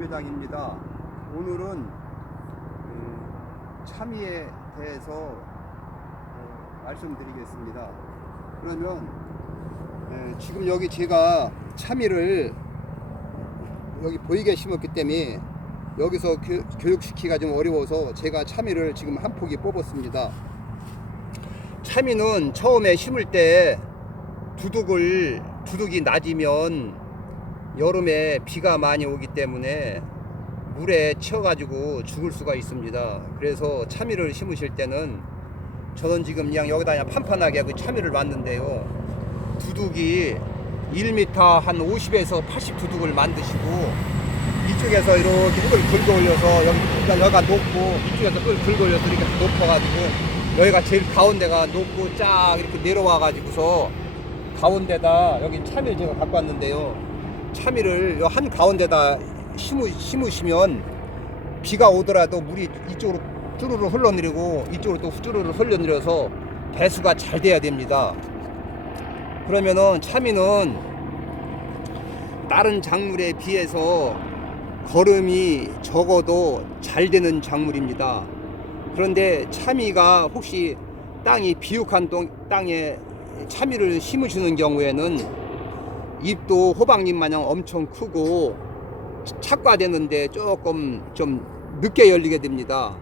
매장입니다. 오늘은 그 참이에 대해서 어, 말씀드리겠습니다. 그러면 에, 지금 여기 제가 참이를 여기 보이게 심었기 때문에 여기서 교, 교육시키기가 좀 어려워서 제가 참이를 지금 한 포기 뽑았습니다. 참이는 처음에 심을 때 두둑을 두둑이 낮으면 여름에 비가 많이 오기 때문에 물에 치여가지고 죽을 수가 있습니다. 그래서 참이를 심으실 때는 저는 지금 그냥 여기다 그냥 판판하게 그 참이를 놨는데요. 두둑이 1m 한 50에서 80 두둑을 만드시고 이쪽에서 이렇게 흙을 긁어 올려서 여기, 여기가 높고 이쪽에서 흙을 긁어 올려서 이렇게 높아가지고 여기가 제일 가운데가 높고 쫙 이렇게 내려와 가지고서 가운데다 여기 참이를 제가 갖고 왔는데요. 참이를 한 가운데다 심으, 심으시면 비가 오더라도 물이 이쪽으로 쭈루루 흘러내리고 이쪽으로 또 쭈루루 흘러내려서 배수가 잘 돼야 됩니다. 그러면은 참이는 다른 작물에 비해서 거름이 적어도 잘 되는 작물입니다. 그런데 참이가 혹시 땅이 비옥한 동- 땅에 참이를 심으시는 경우에는 잎도 호박잎 마냥 엄청 크고 착과되는데 조금 좀 늦게 열리게 됩니다.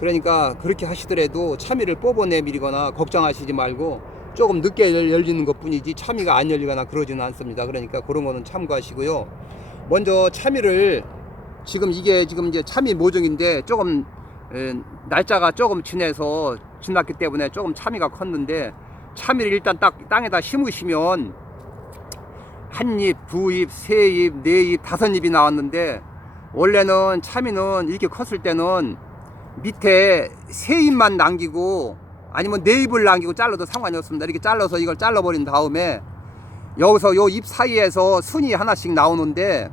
그러니까 그렇게 하시더라도 참이를 뽑아내밀거나 걱정하시지 말고 조금 늦게 열- 열리는 것 뿐이지 참이가 안 열리거나 그러지는 않습니다. 그러니까 그런 거는 참고하시고요. 먼저 참이를 지금 이게 지금 이제 참이 모종인데 조금 에, 날짜가 조금 지내서 지났기 때문에 조금 참이가 컸는데 참이를 일단 딱 땅에다 심으시면 한 잎, 두 잎, 세 잎, 네 잎, 다섯 잎이 나왔는데 원래는 참이는 이렇게 컸을 때는 밑에 세 잎만 남기고 아니면 네 잎을 남기고 잘라도 상관이 없습니다. 이렇게 잘라서 이걸 잘라버린 다음에 여기서 요잎 사이에서 순이 하나씩 나오는데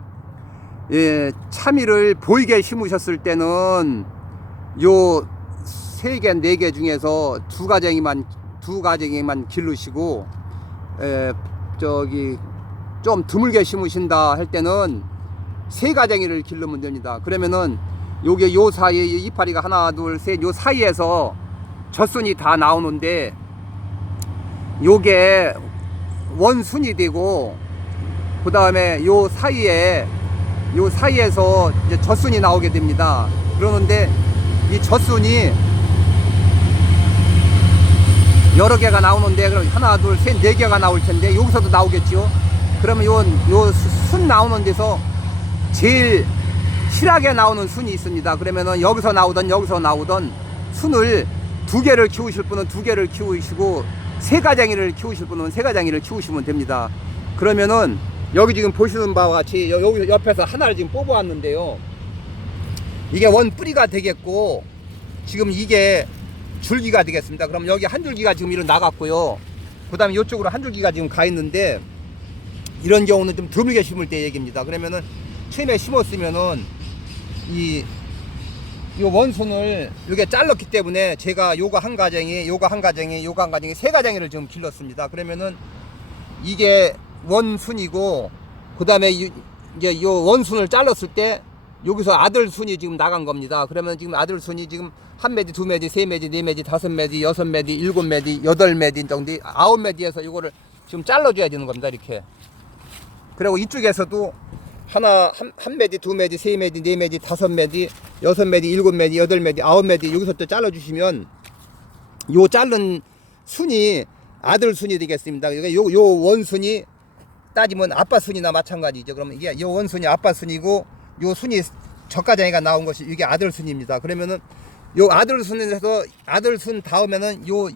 예, 참이를 보이게 심으셨을 때는 요 세 개, 네 개 중에서 두 가정이만 두 가정이만 기르시고 에, 저기 좀 드물게 심으신다 할 때는 세 가정이를 기르면 됩니다. 그러면은 요게 요 사이에 이 이파리가 하나, 둘, 셋, 요 사이에서 젖순이 다 나오는데 요게 원순이 되고 그 다음에 요 사이에 요 사이에서 이제 젖순이 나오게 됩니다. 그러는데 이 젖순이 여러 개가 나오는데 그럼 하나 둘 셋 네 개가 나올 텐데 여기서도 나오겠지요. 그러면 요 요 순 나오는 데서 제일 실하게 나오는 순이 있습니다. 그러면은 여기서 나오던 여기서 나오던 순을 두 개를 키우실 분은 두 개를 키우시고 세 가장이를 키우실 분은 세 가장이를 키우시면 됩니다. 그러면은 여기 지금 보시는 바와 같이 여- 여기 옆에서 하나를 지금 뽑아왔는데요. 이게 원 뿌리가 되겠고 지금 이게 줄기가 되겠습니다. 그럼 여기 한 줄기가 지금 이런 나갔고요. 그 다음에 이쪽으로 한 줄기가 지금 가 있는데 이런 경우는 좀 드물게 심을 때 얘기입니다. 그러면은 처음에 심었으면은 이, 요 원순을 이게 잘랐기 때문에 제가 요거 한 가정이, 요거 한 가정이, 요거 한 가정이 세 가정이를 지금 길렀습니다. 그러면은 이게 원순이고 그 다음에 이제 요 원순을 잘랐을 때 여기서 아들 순이 지금 나간 겁니다. 그러면 지금 아들 순이 지금 한 매디, 두 매디, 세 매디, 네 매디, 다섯 매디, 여섯 매디, 일곱 매디, 여덟 매디 정도, 아홉 매디에서 이거를 지금 잘라줘야 되는 겁니다. 이렇게. 그리고 이쪽에서도 하나, 한, 한 매디, 두 매디, 세 매디, 네 매디, 다섯 매디, 여섯 매디, 일곱 매디, 여덟 매디, 아홉 매디 여기서 또 잘라 주시면 요 자른 순이 아들 순이 되겠습니다. 그러니까 요, 요 원순이 따지면 아빠 순이나 마찬가지죠. 그러면 이게 요 원순이 아빠 순이고 요 순이 젖가장이가 나온 것이 이게 아들 순입니다. 그러면은 요 아들 순에서 아들 순 다음에는 요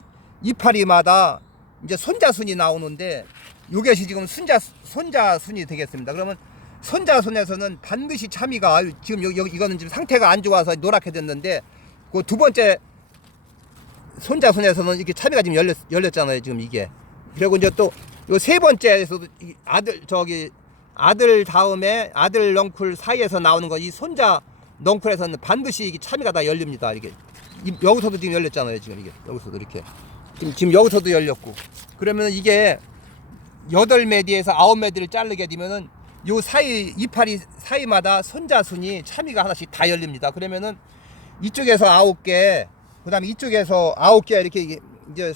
이파리마다 이제 손자 순이 나오는데 요것이 지금 손자 손자 순이 되겠습니다. 그러면 손자 순에서는 반드시 참이가 지금 여기, 여기 이거는 지금 상태가 안 좋아서 노랗게 됐는데 그 두 번째 손자 손에서는 이렇게 참이가 지금 열렸, 열렸잖아요 지금 이게. 그리고 이제 또 요 세 번째에서도 이 아들 저기 아들 다음에 아들 넝쿨 사이에서 나오는 거 이 손자 넝쿨에서는 반드시 이게 참이가 다 열립니다. 이게 이- 여기서도 지금 열렸잖아요 지금 이게. 여기서도 이렇게. 지금, 지금 여기서도 열렸고. 그러면 이게 여덟 매디에서 아홉 매디를 자르게 되면은 요 사이 이파리 사이마다 손자순이 참이가 하나씩 다 열립니다. 그러면은 이쪽에서 아홉 개, 그다음에 이쪽에서 아홉 개 이렇게 이제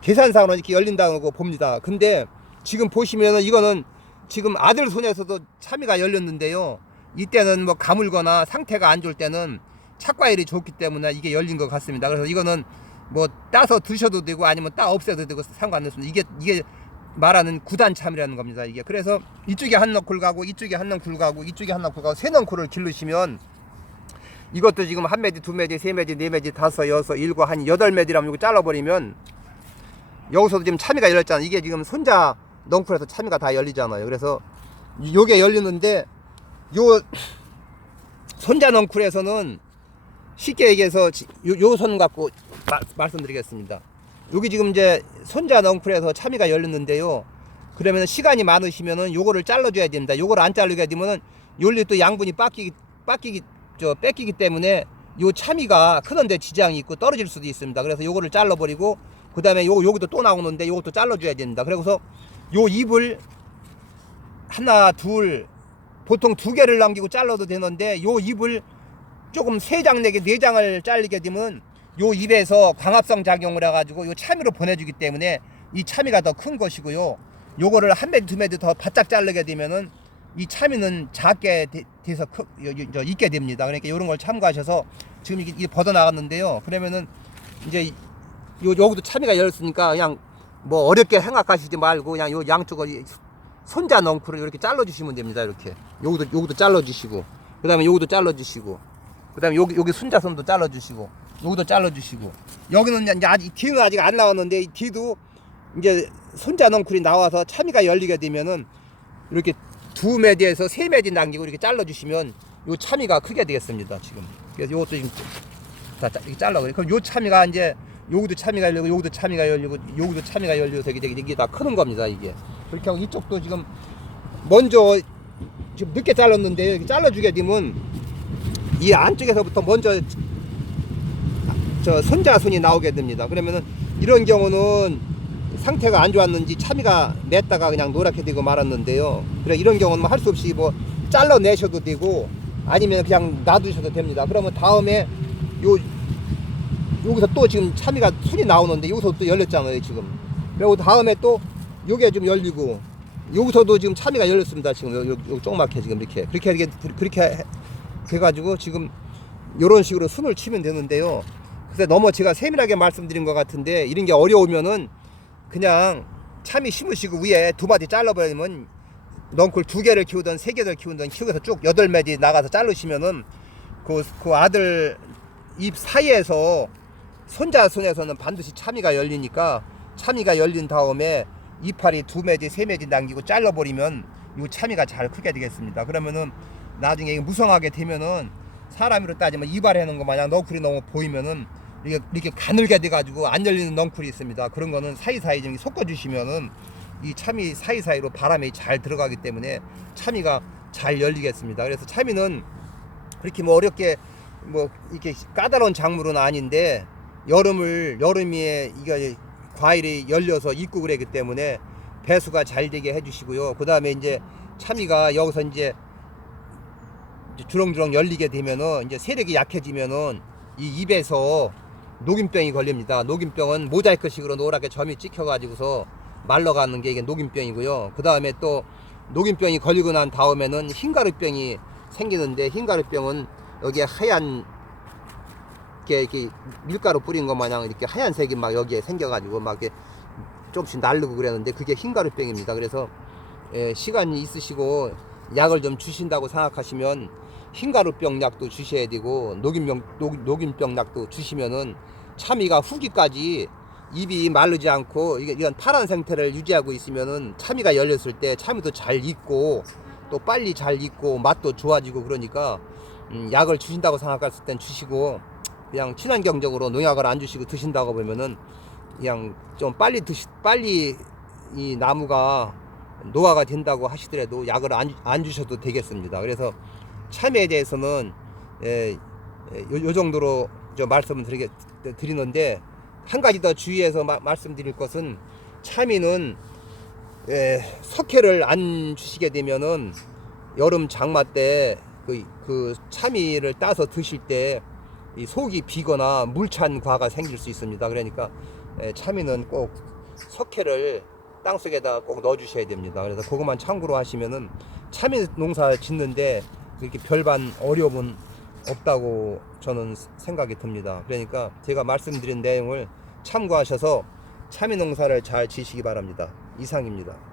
계산상으로 이렇게 열린다는 거 봅니다. 근데 지금 보시면은 이거는 지금 아들 손에서도 참이가 열렸는데요. 이때는 뭐 가물거나 상태가 안 좋을 때는 착과일이 좋기 때문에 이게 열린 것 같습니다. 그래서 이거는 뭐 따서 드셔도 되고 아니면 따 없애도 되고 상관없습니다. 이게 이게 말하는 구단 참이라는 겁니다. 이게 그래서 이쪽에 한 너클 가고 이쪽에 한 너클 가고 이쪽에 한 너클 가고 세 너클을 기르시면 이것도 지금 한 매지, 두 매지, 세 매지, 네 매지, 다섯, 여섯, 일곱, 한 여덟 매지라면 이거 잘라버리면 여기서도 지금 참이가 열렸잖아요. 이게 지금 손자 넝쿨에서 참이가 다 열리잖아요. 그래서 요게 열리는데 요 손자 넝쿨에서는 쉽게 얘기해서 요손 갖고 마- 말씀드리겠습니다. 여기 지금 이제 손자 넝쿨에서 참이가 열렸는데요. 그러면 시간이 많으시면은 요거를 잘라줘야 됩니다. 요거를 안 자르게 되면은 요리 또 양분이 빡기기 빡기기 저 뺏기기 때문에 요 참이가 크는데 지장이 있고 떨어질 수도 있습니다. 그래서 요거를 잘라버리고 그 다음에 요 여기도 또 나오는데 요것도 잘라줘야 됩니다. 그래서 요 잎을 하나 둘 보통 두 개를 남기고 잘라도 되는데 요 잎을 조금 세 장 내게 네 장을 잘리게 되면 요 잎에서 광합성 작용을 해가지고 요 참이로 보내주기 때문에 이 참이가 더 큰 것이고요. 요거를 한 매디 두 매디 더 바짝 자르게 되면은 이 참이는 작게 돼- 돼서 크, 요, 요, 저 있게 됩니다. 그러니까 이런 걸 참고하셔서 지금 이게, 이게 벗어 나갔는데요. 그러면은 이제 요 여기도 참이가 열렸으니까 그냥 뭐 어렵게 생각하시지 말고 그냥 요 양쪽을 이 손자 넝쿨을 이렇게 잘라 주시면 됩니다. 이렇게 여기도 여기도 잘라 주시고 그다음에 여기도 잘라 주시고 그다음에 여기 여기 순자선도 잘라 주시고 여기도 잘라 주시고. 여기는 이제 아직 뒤는 아직 안 나왔는데 이 뒤도 이제 손자 넝쿨이 나와서 참이가 열리게 되면은 이렇게 두 매디에서 세 매디 남기고 이렇게 잘라 주시면 요 참이가 크게 되겠습니다. 지금. 그래서 요것도 지금 다 짜- 이렇게 잘라고 그럼 요 참이가 이제 여기도 참이가 열리고 여기도 참이가 열리고 여기도 참이가 열려서 이게, 이게, 이게 다 크는 겁니다 이게. 그렇게 하고 이쪽도 지금 먼저 지금 늦게 잘랐는데 이렇게 잘라주게 되면 이 안쪽에서부터 먼저 저 손자손이 나오게 됩니다. 그러면은 이런 경우는 상태가 안 좋았는지 참이가 냈다가 그냥 노랗게 되고 말았는데요. 그래 이런 경우는 뭐할수 없이 뭐 잘라내셔도 되고 아니면 그냥 놔두셔도 됩니다. 그러면 다음에 요 여기서 또 지금 참이가 순이 나오는데 여기서 또 열렸잖아요 지금. 그리고 다음에 또 요게 좀 열리고 여기서도 지금 참이가 열렸습니다 지금. 요, 조그맣게 지금 이렇게. 그렇게 이렇게 그렇게 해- 해가지고 지금 요런 식으로 숨을 치면 되는데요 그래서 너무 제가 세밀하게 말씀드린 것 같은데 이런 게 어려우면은 그냥 참이 심으시고 위에 두 마디 잘라버리면 넝쿨 두 개를 키우든 세 개를 키우든 키워서 쭉 여덟 마디 나가서 자르시면은 그, 그 아들 입 사이에서 손자 손에서는 반드시 참이가 열리니까 참이가 열린 다음에 이파리 두 매지 세 매지 남기고 잘라버리면 이 참이가 잘 크게 되겠습니다. 그러면은 나중에 무성하게 되면은 사람으로 따지면 이발하는 거 마냥 넝쿨이 너무 보이면은 이렇게, 이렇게 가늘게 돼가지고 안 열리는 넝쿨이 있습니다. 그런 거는 사이사이 좀 섞어주시면은 이 참이 사이사이로 바람이 잘 들어가기 때문에 참이가 잘 열리겠습니다. 그래서 참이는 그렇게 뭐 어렵게 뭐 이렇게 까다로운 작물은 아닌데 여름을 여름에 이게 과일이 열려서 익고 그러기 때문에 배수가 잘 되게 해주시고요. 그 다음에 이제 참이가 여기서 이제 주렁주렁 열리게 되면은 이제 세력이 약해지면은 이 입에서 녹임병이 걸립니다. 녹임병은 모자이크식으로 노랗게 점이 찍혀가지고서 말러가는 게 이게 녹임병이고요. 그 다음에 또 녹임병이 걸리고 난 다음에는 흰가루병이 생기는데 흰가루병은 여기에 하얀 이렇게, 이렇게 밀가루 뿌린 것 마냥 이렇게 하얀색이 막 여기에 생겨가지고 막 이렇게 조금씩 날르고 그랬는데 그게 흰가루병입니다. 그래서 예, 시간이 있으시고 약을 좀 주신다고 생각하시면 흰가루병 약도 주셔야 되고 녹임병 녹, 녹임병 약도 주시면은 참이가 후기까지 입이 마르지 않고 이게 이런 파란 상태를 유지하고 있으면은 참이가 열렸을 때 참이도 잘 익고 또 빨리 잘 익고 맛도 좋아지고 그러니까 음, 약을 주신다고 생각했을 땐 주시고 그냥 친환경적으로 농약을 안 주시고 드신다고 보면은 그냥 좀 빨리 드시 빨리 이 나무가 노화가 된다고 하시더라도 약을 안, 안 주셔도 되겠습니다. 그래서 참여에 대해서는 예, 예, 요, 요 정도로 저 말씀을 드리게, 드리는데 한 가지 더 주의해서 마- 말씀드릴 것은 참이는 예, 석회를 안 주시게 되면은 여름 장마 때 그 그 참이를 따서 드실 때 이 속이 비거나 물찬 과가 생길 수 있습니다. 그러니까 예, 참이는 꼭 석회를 땅 속에다 꼭 넣어 주셔야 됩니다. 그래서 그것만 참고로 하시면은 참이 농사 짓는데 그렇게 별반 어려움은 없다고 저는 생각이 듭니다. 그러니까 제가 말씀드린 내용을 참고하셔서 참이 농사를 잘 지시기 바랍니다. 이상입니다.